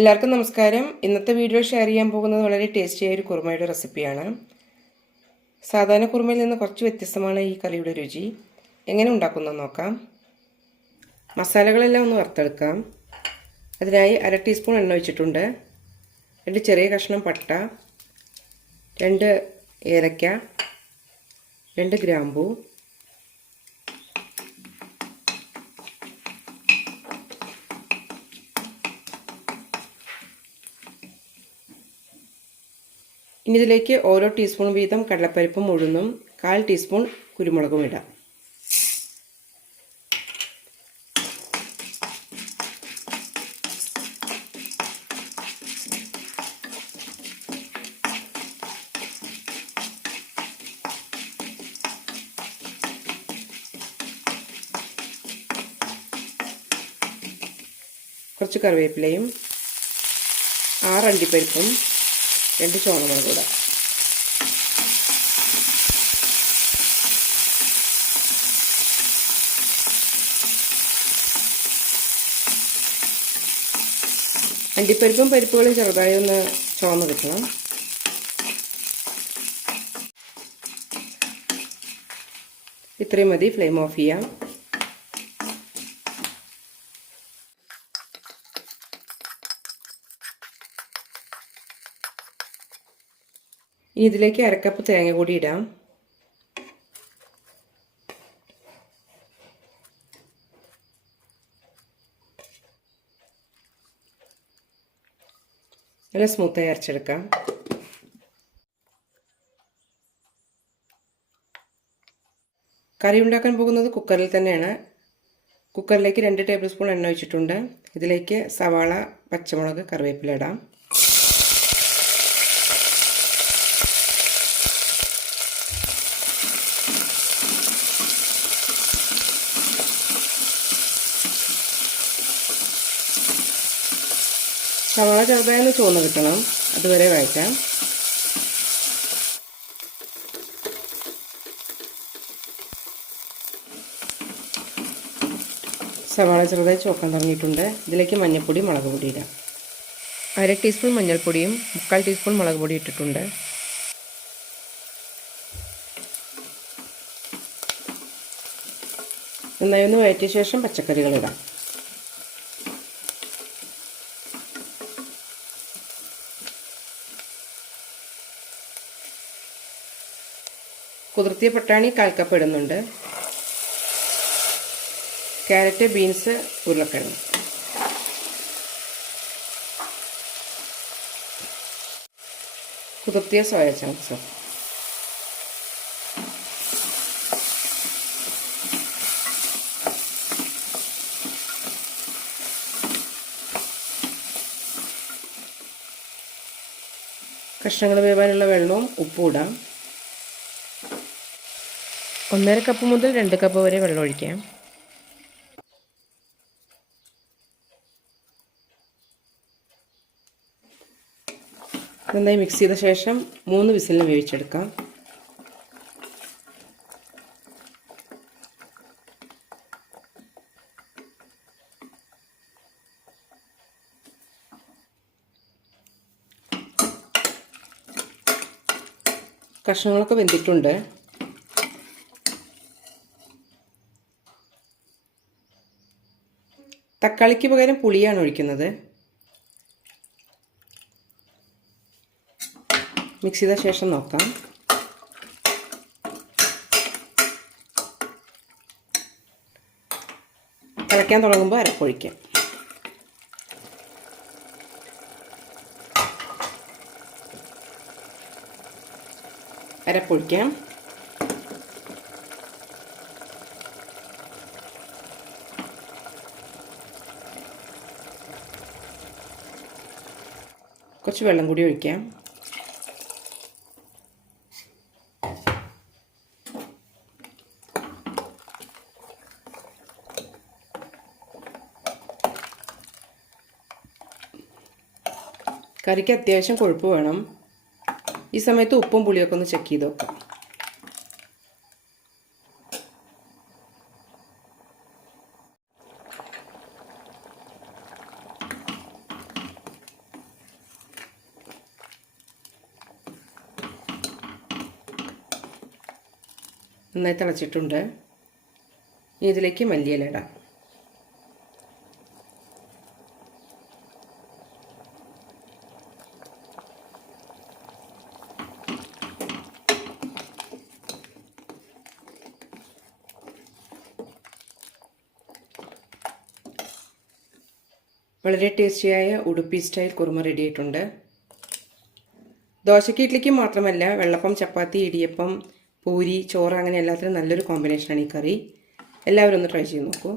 എല്ലാവർക്കും നമസ്കാരം. ഇന്നത്തെ വീഡിയോ ഷെയർ ചെയ്യാൻ പോകുന്നത് വളരെ ടേസ്റ്റിയായ ഒരു കുറുമയുടെ റെസിപ്പിയാണ്. സാധാരണ കുറുമയിൽ നിന്ന് കുറച്ച് വ്യത്യസ്തമാണ് ഈ കറിയുടെ രുചി. എങ്ങനെ ഉണ്ടാക്കുന്നു നോക്കാം. മസാലകളെല്ലാം ഒന്ന് വറുത്തെടുക്കാം. അതിനായി അര ടീസ്പൂൺ എണ്ണ ഒഴിച്ചിട്ടുണ്ട്. രണ്ട് ചെറിയ കഷ്ണം പട്ട. രണ്ട് ഏലക്ക. രണ്ട് ഗ്രാമ്പൂ. ഇനി ഇതിലേക്ക് ഓരോ ടീസ്പൂൺ വീതം കടലപ്പരിപ്പും ഉഴുന്നും കാൽ ടീസ്പൂൺ കുരുമുളകും ഇടാം. കുറച്ച് കറിവേപ്പിലയും ആറ് അണ്ടിപ്പരിപ്പും രണ്ട് ചുവന്നമുളക് കൂടെ അണ്ടിപ്പരിപ്പും പരിപ്പുകളും ചെറുതായി ഒന്ന് ചുവന്ന് കിട്ടണം. ഇത്രയും മതി ഫ്ലെയിം ഓഫ് ചെയ്യാം. ഇനി ഇതിലേക്ക് അരക്കപ്പ് തേങ്ങ കൂടി ഇടാം. നല്ല സ്മൂത്തായി അരച്ചെടുക്കാം. കറി ഉണ്ടാക്കാൻ പോകുന്നത് കുക്കറിൽ തന്നെയാണ്. കുക്കറിലേക്ക് രണ്ട് ടേബിൾ സ്പൂൺ എണ്ണ ഒഴിച്ചിട്ടുണ്ട്. ഇതിലേക്ക് സവാള പച്ചമുളക് കറിവേപ്പില ഇടാം. സവാള ചെറുതായൊന്ന് ചുവന്ന് കിട്ടണം. അതുവരെ വഴറ്റാം. സവാള ചെറുതായി ചോക്കാൻ തുടങ്ങിയിട്ടുണ്ട്. ഇതിലേക്ക് മഞ്ഞൾപ്പൊടി മുളക് പൊടി ഇടാം. അര ടീസ്പൂൺ മഞ്ഞൾപ്പൊടിയും മുക്കാൽ ടീസ്പൂൺ മുളക് പൊടി ഇട്ടിട്ടുണ്ട്. നന്നായി ഒന്ന് വഴറ്റിയ ശേഷം പച്ചക്കറികൾ ഇടാം. കുതിർത്തിയ പട്ടാണി കാൽ ഇടുന്നുണ്ട് ക്യാരറ്റ് ബീൻസ് ഉരുളക്കിഴങ്ങ്. കുതിർത്തിയ സോയ ചങ്ക്സ്. കഷ്ണങ്ങൾ വേവാനുള്ള വെള്ളവും ഉപ്പും ഇടാം. ഒന്നര കപ്പ് മുതൽ രണ്ട് കപ്പ് വരെ വെള്ളം ഒഴിക്കാം. നന്നായി മിക്സ് ചെയ്ത ശേഷം മൂന്ന് വിസിലിന് വേവിച്ചെടുക്കാം കഷ്ണങ്ങളൊക്കെ വെന്തിട്ടുണ്ട്. തക്കാളിക്ക് പകരം പുളിയാണ് ഒഴിക്കുന്നത്. മിക്സ് ചെയ്ത ശേഷം നോക്കാം. തിളയ്ക്കാൻ തുടങ്ങുമ്പോൾ അരപ്പൊഴിക്കാം. അരപ്പൊഴിക്കാം. കുറച്ച് വെള്ളം കൂടി ഒഴിക്കാം. കറിക്ക് അത്യാവശ്യം കൊഴുപ്പ് വേണം. ഈ സമയത്ത് ഉപ്പും പുളിയൊക്കെ ഒന്ന് ചെക്ക് ചെയ്ത് നന്നായി തിളച്ചിട്ടുണ്ട്. ഇതിലേക്ക് മല്ലിയില ഇടാം. വളരെ ടേസ്റ്റിയായ ഉടുപ്പി സ്റ്റൈൽ കുറുമ റെഡി ആയിട്ടുണ്ട്. ഇഡ്ലിക്ക് മാത്രമല്ല വെള്ളപ്പം ചപ്പാത്തി ഇടിയപ്പം പൂരി ചോറ് അങ്ങനെ എല്ലാത്തിനും നല്ലൊരു കോമ്പിനേഷനാണ് ഈ കറി. എല്ലാവരും ഒന്ന് ട്രൈ ചെയ്ത് നോക്കൂ.